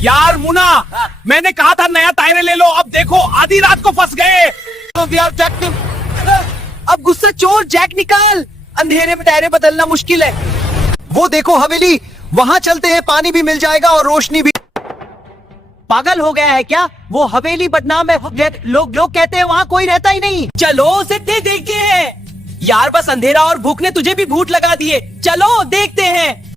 यार मुना, मैंने कहा था नया टायर ले लो, अब देखो आधी रात को फंस गए। अब गुस्सा चोर, जैक निकाल, अंधेरे में टायरें बदलना मुश्किल है। वो देखो हवेली, वहाँ चलते हैं, पानी भी मिल जाएगा और रोशनी भी। पागल हो गया है क्या? वो हवेली बदनाम है, लोग कहते हैं वहाँ कोई रहता ही नहीं। चलो उसे देखते हैं। यार बस अंधेरा और भूख ने तुझे भी भूत लगा दिए, चलो देखते हैं।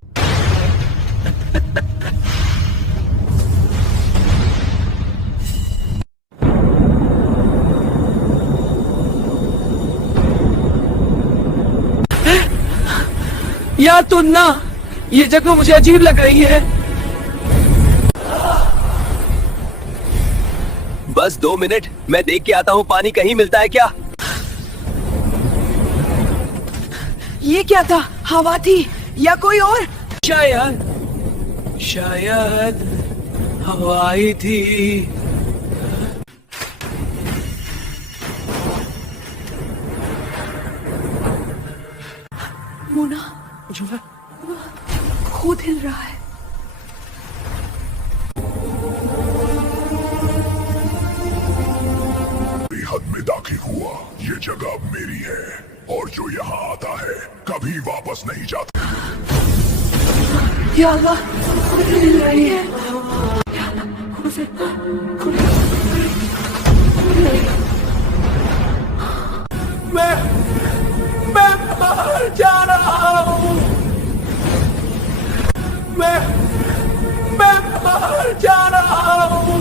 यार तुन्ना, ये जगह मुझे अजीब लग रही है। बस 2 मिनट, मैं देख के आता हूँ पानी कहीं मिलता है क्या। ये क्या था? हवा थी या कोई और? शायद हवाई थी। मुना, खुद हिल रहा है। हद में दाखिल हुआ, ये जगह अब मेरी है और जो यहाँ आता है कभी वापस नहीं जाता। या अल्लाह, खुद हिल रही है। या अल्लाह, खुद मैं बाहर जा रहा हूँ। मैं बाहर जा रहा हूँ।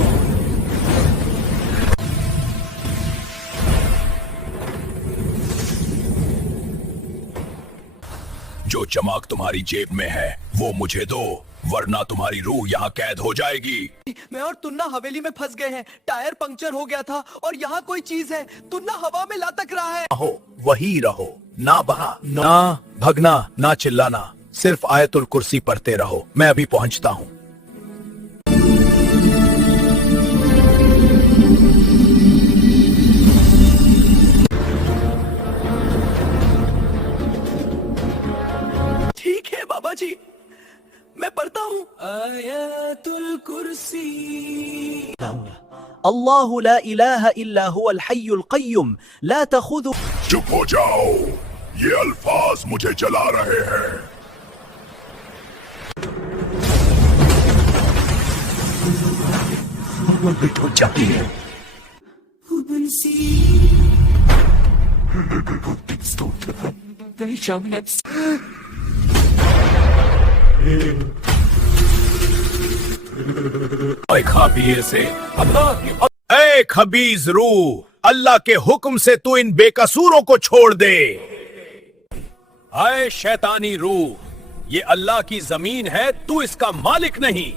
जो चमक तुम्हारी जेब में है वो मुझे दो, वरना तुम्हारी रूह यहाँ कैद हो जाएगी। मैं और तुन्ना हवेली में फंस गए हैं। टायर पंक्चर हो गया था और यहाँ कोई चीज है। तुन्ना हवा में लटक रहा है। रहो, वही रहो, ना भगना, ना चिल्लाना, सिर्फ आयतुल कुर्सी पढ़ते रहो। मैं अभी पहुँचता हूँ। ठीक है बाबा जी, मैं पढ़ता हूँ। आयतुल कुर्सी। अल्लाहु ला इलाहा इल्ला हुवल हय्युल क़य्यूम ला तख़ुदु। चुप हो जाओ, ये अल्फाज मुझे जला रहे हैं। खाबिये से ऐ खबीज रूह, अल्लाह के हुक्म से तू इन बेकसूरों को छोड़ दे। आए शैतानी रूह, ये अल्लाह की जमीन है, तू इसका मालिक नहीं।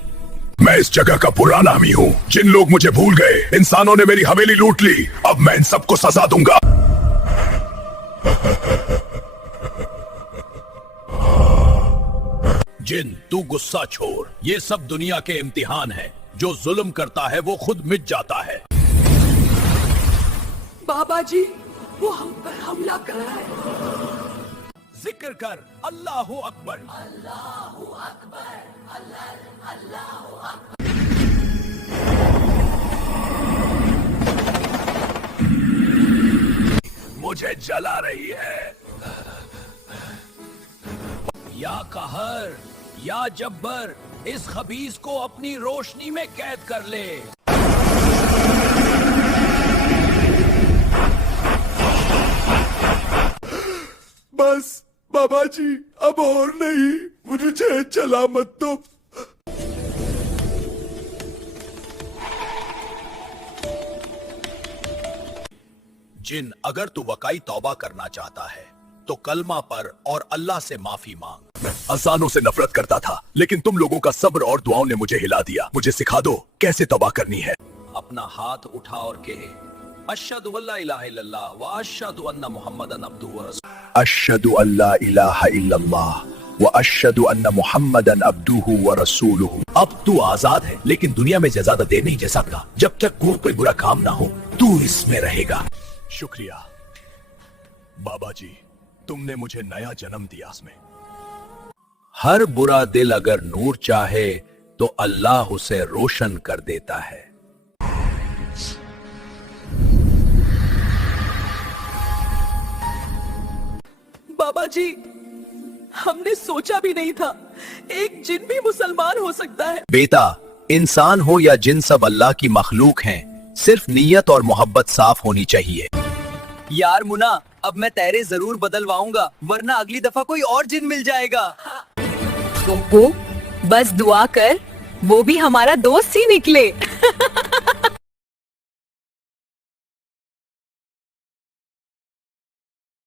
मैं इस जगह का बुरा नामी हूँ। जिन लोग मुझे भूल गए, इंसानों ने मेरी हवेली लूट ली। अब मैं इन सबको सजा दूंगा। जिन, तू गुस्सा छोड़, ये सब दुनिया के इम्तिहान है। जो जुल्म करता है वो खुद मिट जाता है। बाबा जी, वो हम पर हमला कर रहा है। जिक्र कर, अल्लाहु अकबर। अल्लाहु अकबर, अल्लाहु अकबर। मुझे जला रही है। या कहर, या जब्बर, इस खबीज को अपनी रोशनी में कैद कर ले। बस बाबा जी, अब और नहीं, मुझे चला मत दो। जिन, अगर तू वकाई तौबा करना चाहता है तो कलमा पर और अल्लाह से माफी मांग। अजानों से नफरत करता था, लेकिन तुम लोगों का सब्र और दुआओं ने मुझे हिला दिया। मुझे सिखा दो कैसे तौबा करनी है। अपना हाथ उठा और कहे, अशहदु अल्ला इलाहा इल्लल्लाह व अशहदु अन्ना मुहम्मदन अब्दुहु व रसूलुहु। अशहदु अल्ला इलाहा इल्लल्लाह व अशहदु अन्ना मुहम्मदन अब्दुहु व रसूलुहु। अब तू आजाद है, लेकिन दुनिया में ज्यादा देर नहीं जा सकता। जब तक कोई बुरा काम ना हो, तू इसमें रहेगा। शुक्रिया बाबा जी, तुमने मुझे नया जन्म दिया। इसमें हर बुरा दिल अगर नूर चाहे तो अल्लाह उसे रोशन कर देता है। बाबा जी, हमने सोचा भी नहीं था एक जिन भी मुसलमान हो सकता है। बेटा, इंसान हो या जिन सब अल्लाह की मखलूक हैं, सिर्फ नीयत और मोहब्बत साफ होनी चाहिए। यार मुना, अब मैं तेरे जरूर बदलवाऊंगा, वरना अगली दफा कोई और जिन मिल जाएगा। वो बस दुआ कर वो भी हमारा दोस्त ही निकले।